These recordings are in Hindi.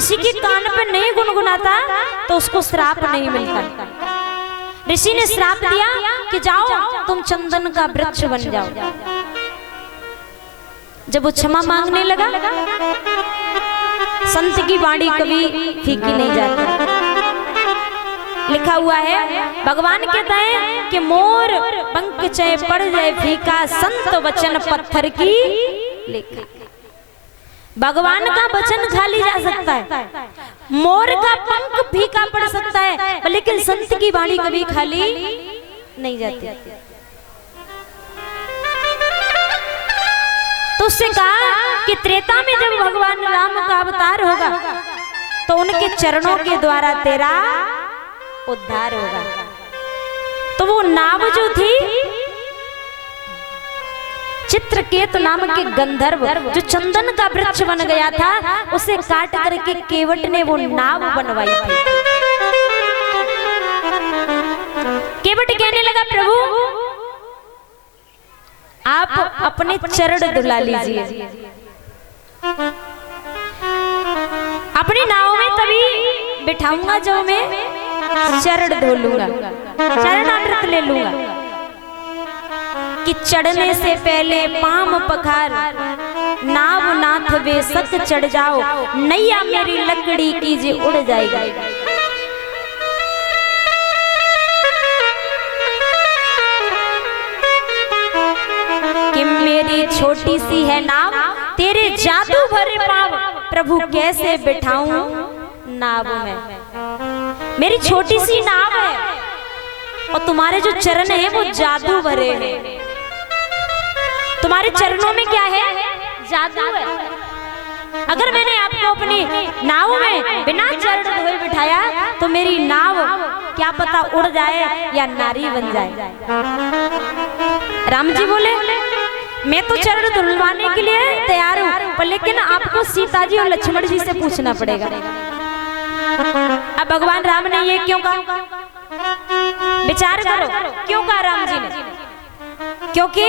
ऋषि के कान पे नहीं गुनगुनाता तो उसको श्राप नहीं मिलता। ऋषि ने श्राप दिया कि जाओ तुम चंदन का वृक्ष बन जाओ। जब वो क्षमा मांगने लगा, संत की वाणी कभी फीकी नहीं जाती। लिखा हुआ है, भगवान कहता है कि मोर पंख चय पड़ जाए फीका, संत वचन पत्थर की लेखा। भगवान का वचन खाली जा सकता है, मोर का पंख फीका पड़ सकता है, लेकिन संत की वाणी कभी खाली नहीं जाती। तो उससे कहा कि त्रेता में जब भगवान राम का अवतार होगा तो उनके चरणों के द्वारा तेरा उद्धार होगा। तो वो नाव जो थी, चित्रकेतु नाम के गंधर्व जो चंदन का वृक्ष बन गया था, उसे काट करके केवट ने वो नाव बनवाई थी। केवट कहने लगा, प्रभु आप अपने चरण धुला लीजिए। अपनी नाव में तभी बिठाऊंगा जो मैं चरण धो लूंगा, चरणामृत ले लूंगा। कि चढ़ने से पहले पाम पखार, नाव नाथ बेशक चढ़ जाओ, नैया मेरी लकड़ी की जी उड़ जाएगी। कि मेरी छोटी सी है नाव, तेरे जादू भरे पाव, प्रभु कैसे बिठाऊं नाव में। मेरी छोटी सी नाव है और तुम्हारे जो चरण है वो जादू भरे हैं। तुम्हारे चरणों में क्या है? जादू है। अगर मैंने आपको अपनी नाव में बिना चरण धोए बिठाया तो मेरी नाव क्या पता उड़ जाए या नारी बन जाए। राम जी बोले, मैं तो चरण धुलवाने के लिए तैयार हूँ, पर लेकिन आपको सीता जी और लक्ष्मण जी से पूछना पड़ेगा। अब भगवान राम ने ये क्यों कहा? विचार करो, क्यों कहा राम जी ने? क्योंकि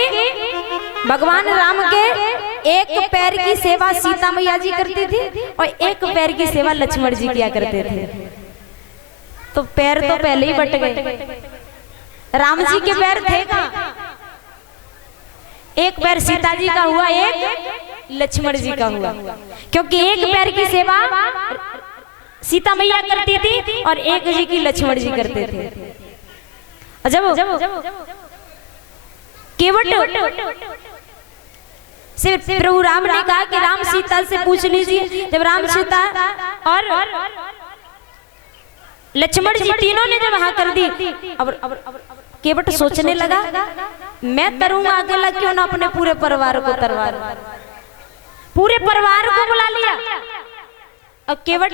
भगवान राम के एक पैर की सेवा सीता मैया जी करती थी और एक पैर की सेवा लक्ष्मण जी किया करते थे। तो पैर तो पहले ही बट गए। राम जी के पैर थे कहाँ? एक पैर सीता जी का हुआ, एक लक्ष्मण जी का हुआ। क्योंकि एक पैर की सेवा सीता मैया करती थी और एक जी की लक्ष्मण जी करते थे। जब केवट से प्रभु राम ने कहा कि राम सीता से पूछ लीजिए। जब राम सीता और लक्ष्मण जी तीनों ने जब हाँ कर दी, अब केवट सोचने लगा, मैं तरूंगा अकेला क्यों ना अपने पूरे परिवार को तरवार। पूरे परिवार को बुला लिया और केवट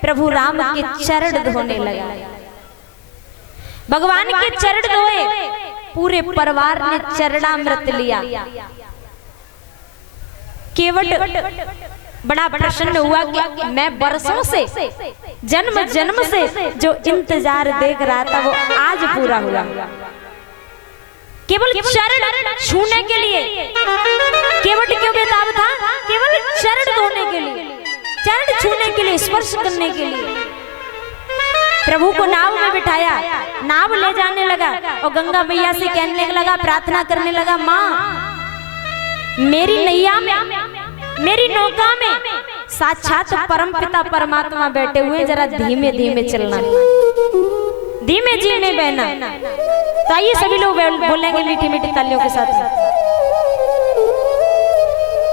प्रभु राम के चरण धोने लगा। भगवान के चरण धोए, पूरे परिवार ने चरणामृत लिया। केवट बड़ा प्रसन्न हुआ कि मैं बरसों से, जन्म जन्म से जो इंतजार देख रहा था वो आज पूरा हुआ। केवल चरण छूने के लिए केवट क्यों बेताब था? केवल चरण धोने के लिए, चरण छूने के लिए, स्पर्श करने के लिए। प्रभु को नाव में बिठाया, नाव ले जाने लगा और गंगा मैया से कहने लगा, प्रार्थना करने लगा, माँ मेरी नैया में, मेरी नौका में साक्षात परम पिता परमात्मा बैठे हुए, जरा धीमे धीमे चलना, धीमे धीमे बहना। तो आइए सभी लोग बोलेंगे मीठी मीठी तालियों के साथ।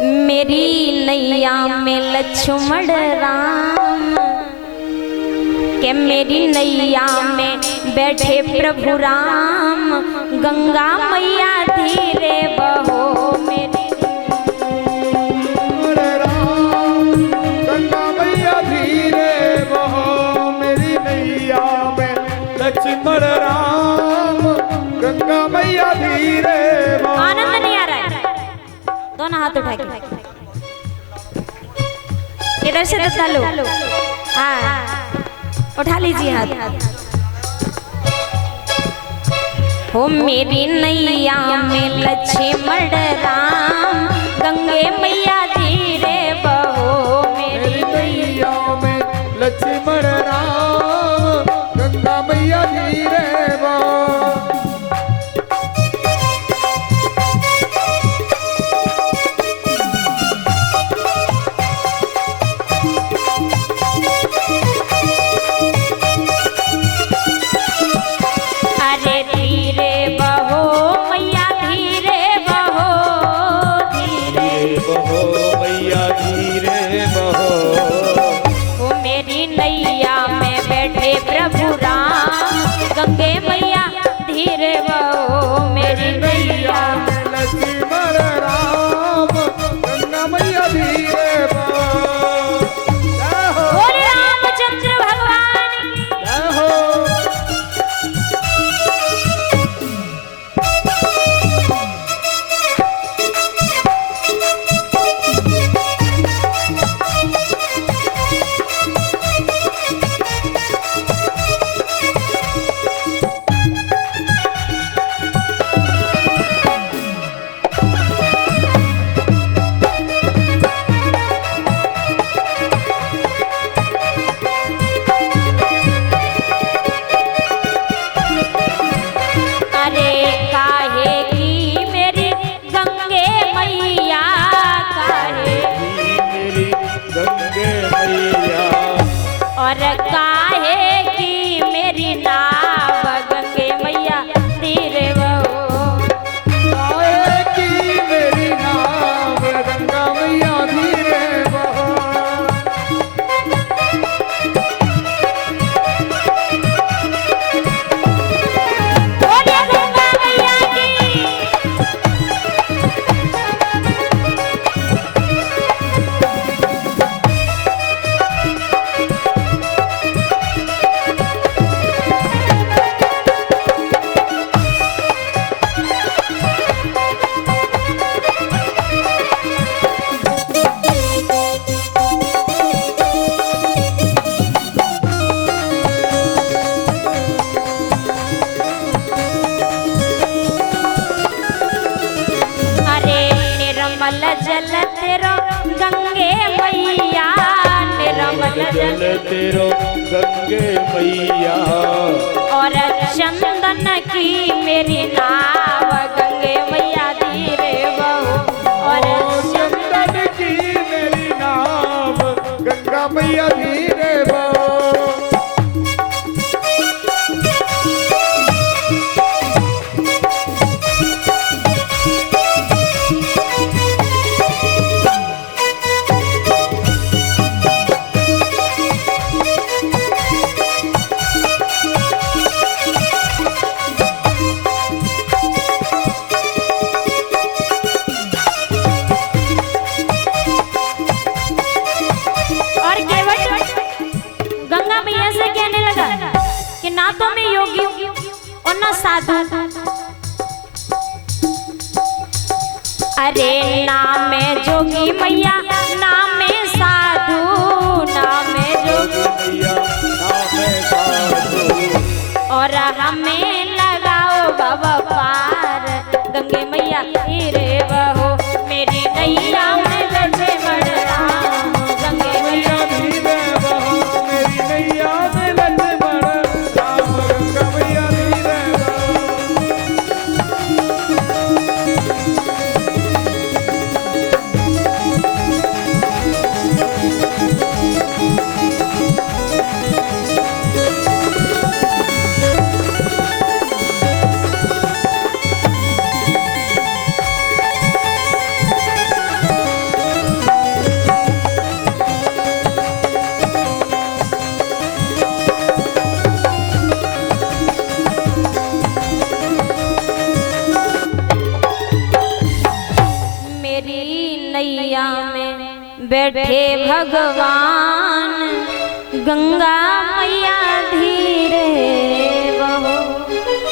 मेरी नैया में लक्ष्मण राम, के मेरी नैया में बैठे प्रभु राम, गंगा मैया धीरे बहो मेरी राम, गंगा मैया धीरे बहो मेरी नैया में, लक्ष्मण राम, गंगा मैया धीरे बहो। आनंद नहीं आ रहा है? दोनों हाथ उठा के इधर से दस लो। हाँ उठा लीजिए हाथ। हो मेरी नैया में लक्ष्मण राम, गंगे मैया धीरे बहो मेरी नैया में लक्ष्मण राम गंगा मैया धीरे बहो। जल तेरो गंगे मैया और चंदन की मेरी नाव गंगे मैया धीरे बहो और चंदन की मेरी नाव गंगा मैया धीरे बहो। ना तो मैं योगी और ना साधु, अरे ना मैं जोगी मैया ना मैं साधु, ना मैं जोगी मैया ना मैं साधु और हमें लगाओ बाबा पार गंगे मैया धीरे बहो मेरी नैया में लगे राम गंगे मैया धीरे बहो मेरी नैया में लगे राम गंगा मैया धीरे बैठे भगवान गंगा